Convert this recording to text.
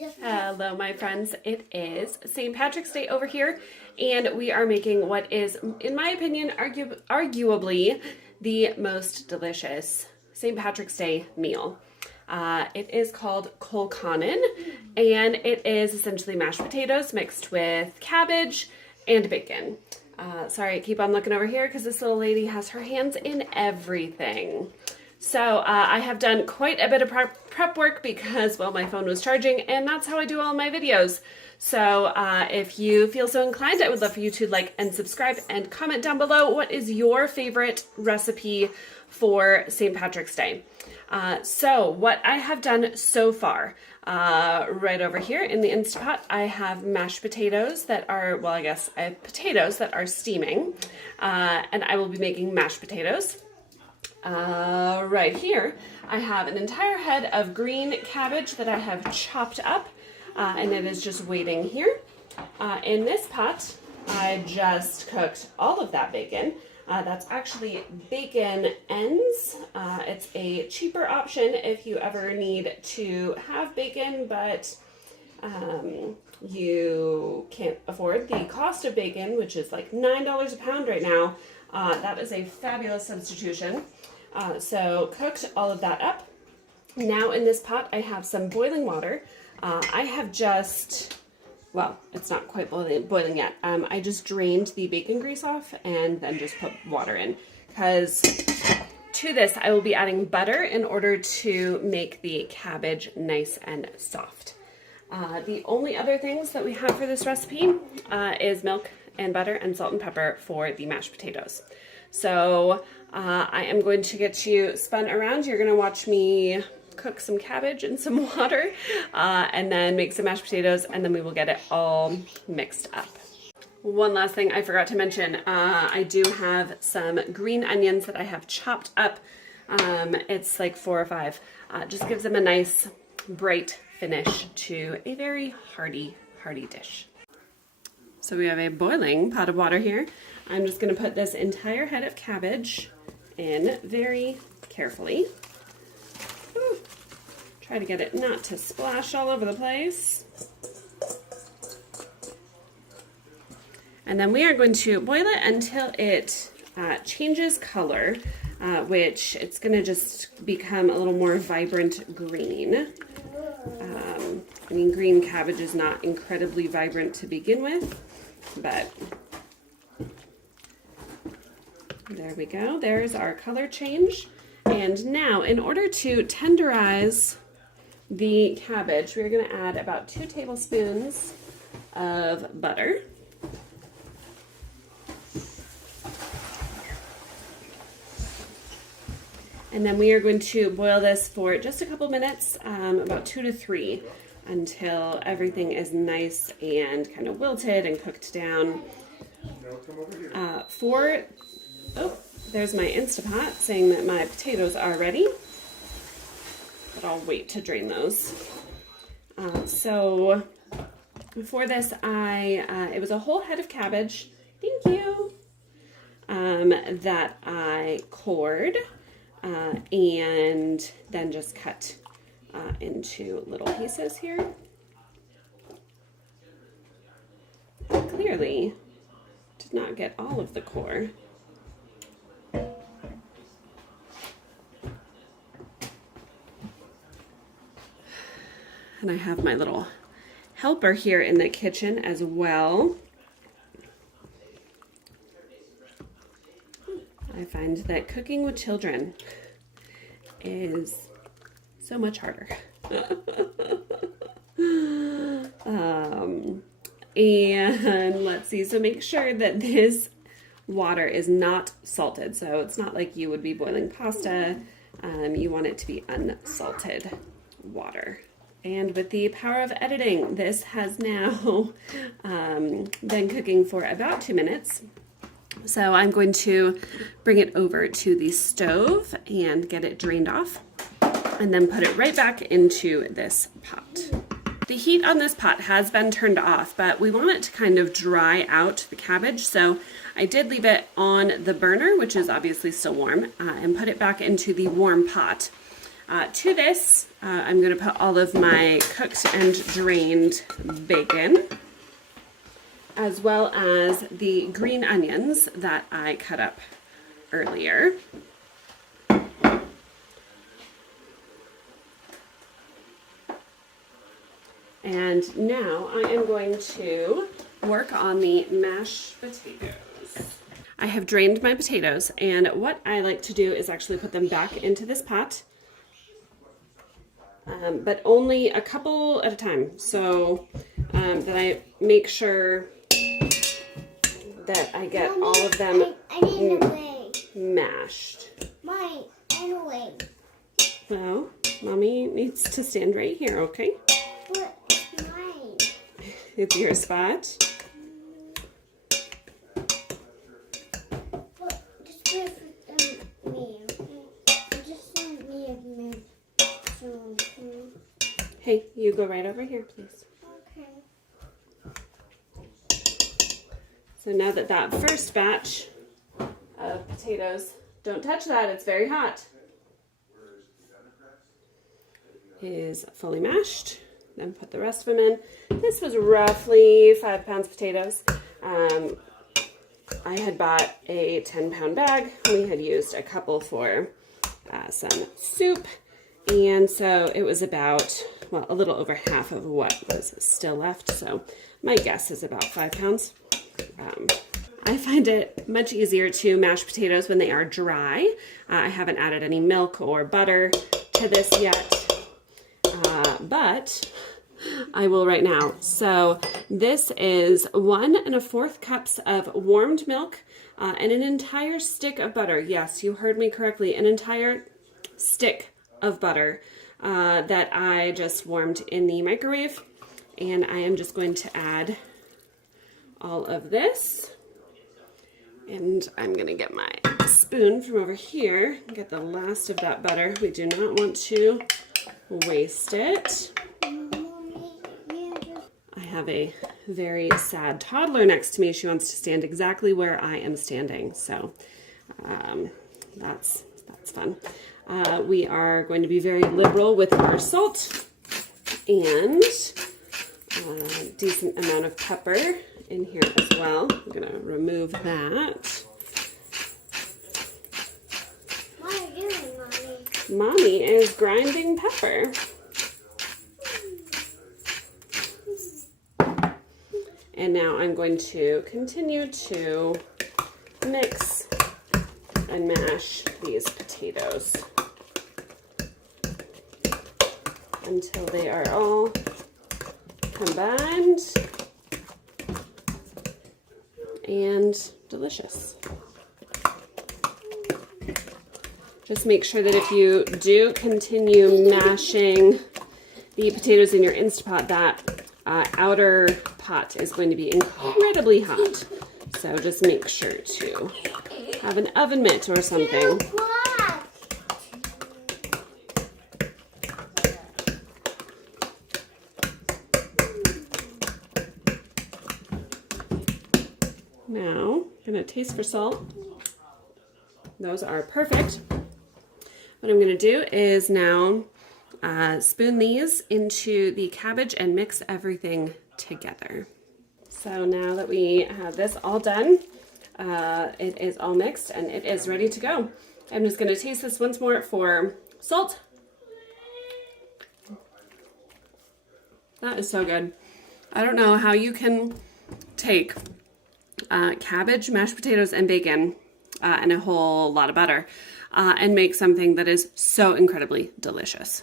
Hello, my friends. It is St. Patrick's Day over here, and we are making what is, in my opinion, arguably the most delicious St. Patrick's Day meal. It is called colcannon, and it is essentially mashed potatoes mixed with cabbage and bacon. Sorry, I keep on looking over here because this little lady has her hands in everything. So I have done quite a bit of prep work because, well, my phone was charging, and that's how I do all my videos. So if you feel so inclined, I would love for you to like and subscribe and comment down below what is your favorite recipe for St. Patrick's Day. So what I have done so far, right over here in the Instapot, I have mashed potatoes that are, well, I guess I have potatoes that are steaming, and I will be making mashed potatoes. Right here, I have an entire head of green cabbage that I have chopped up, and it is just waiting here. In this pot, I just cooked all of that bacon. That's actually bacon ends. It's a cheaper option if you ever need to have bacon, but you can't afford the cost of bacon, which is like $9 a pound right now. That is a fabulous substitution. So cooked all of that up. Now in this pot I have some boiling water. I have just, well, it's not quite boiling yet. I just drained the bacon grease off and then just put water in, because to this I will be adding butter in order to make the cabbage nice and soft. The only other things that we have for this recipe is milk and butter and salt and pepper for the mashed potatoes. So I am going to get you spun around. You're going to watch me cook some cabbage in some water and then make some mashed potatoes, and then we will get it all mixed up. One last thing I forgot to mention, I do have some green onions that I have chopped up. It's like 4 or 5. Just gives them a nice bright finish to a very hearty dish. So we have a boiling pot of water here. I'm just going to put this entire head of cabbage in very carefully. Ooh. Try to get it not to splash all over the place. And then we are going to boil it until it changes color, which it's going to just become a little more vibrant green. I mean, green cabbage is not incredibly vibrant to begin with, but there we go. There's our color change. And now, in order to tenderize the cabbage, we're going to add about 2 tablespoons of butter. And then we are going to boil this for just a couple minutes, about 2 to 3, until everything is nice and kind of wilted and cooked down. Oh, there's my Instapot saying that my potatoes are ready, but I'll wait to drain those. So before this, it was a whole head of cabbage, thank you, that I cored and then just cut into little pieces here. Clearly did not get all of the core. And I have my little helper here in the kitchen as well. I find that cooking with children is so much harder. And let's see, so make sure that this water is not salted. So it's not like you would be boiling pasta. You want it to be unsalted water. And with the power of editing, this has now been cooking for about 2 minutes. So I'm going to bring it over to the stove and get it drained off, and then put it right back into this pot. The heat on this pot has been turned off, but we want it to kind of dry out the cabbage. So I did leave it on the burner, which is obviously still warm, and put it back into the warm pot. To this, I'm going to put all of my cooked and drained bacon, as well as the green onions that I cut up earlier. And now I am going to work on the mashed potatoes. I have drained my potatoes, and what I like to do is actually put them back into this pot, but only a couple at a time, so that I make sure that I get all of them mashed. Anyway. So, Mommy needs to stand right here, okay? Mine. It's your spot. Just wait for me, okay? Just let me soon. Hey, you go right over here, please. Okay. So now that that first batch of potatoes, don't touch that, it's very hot, is fully mashed, then put the rest of them in. This was roughly 5 pounds potatoes. I had bought a 10-pound bag. We had used a couple for some soup, and so it was about, well, a little over half of what was still left, so my guess is about 5 pounds. I find it much easier to mash potatoes when they are dry. I haven't added any milk or butter to this yet, but I will right now. So this is 1 1/4 cups of warmed milk and an entire stick of butter. Yes, you heard me correctly, an entire stick of butter that I just warmed in the microwave. And I am just going to add all of this. And I'm gonna get my spoon from over here, get the last of that butter. We do not want to waste it. I have a very sad toddler next to me. She wants to stand exactly where I am standing, so that's fun. We are going to be very liberal with our salt and a decent amount of pepper in here as well. I'm gonna remove that. What are you doing, Mommy? Mommy is grinding pepper. And now I'm going to continue to mix and mash these potatoes until they are all combined and delicious. Just make sure that if you do continue mashing the potatoes in your Instapot, that outer pot is going to be incredibly hot. So just make sure to have an oven mitt or something. Now, I'm going to taste for salt. Those are perfect. What I'm going to do is now spoon these into the cabbage and mix everything together. So now that we have this all done, it is all mixed and it is ready to go. I'm just going to taste this once more for salt. That is so good. I don't know how you can take cabbage, mashed potatoes, and bacon and a whole lot of butter and make something that is so incredibly delicious.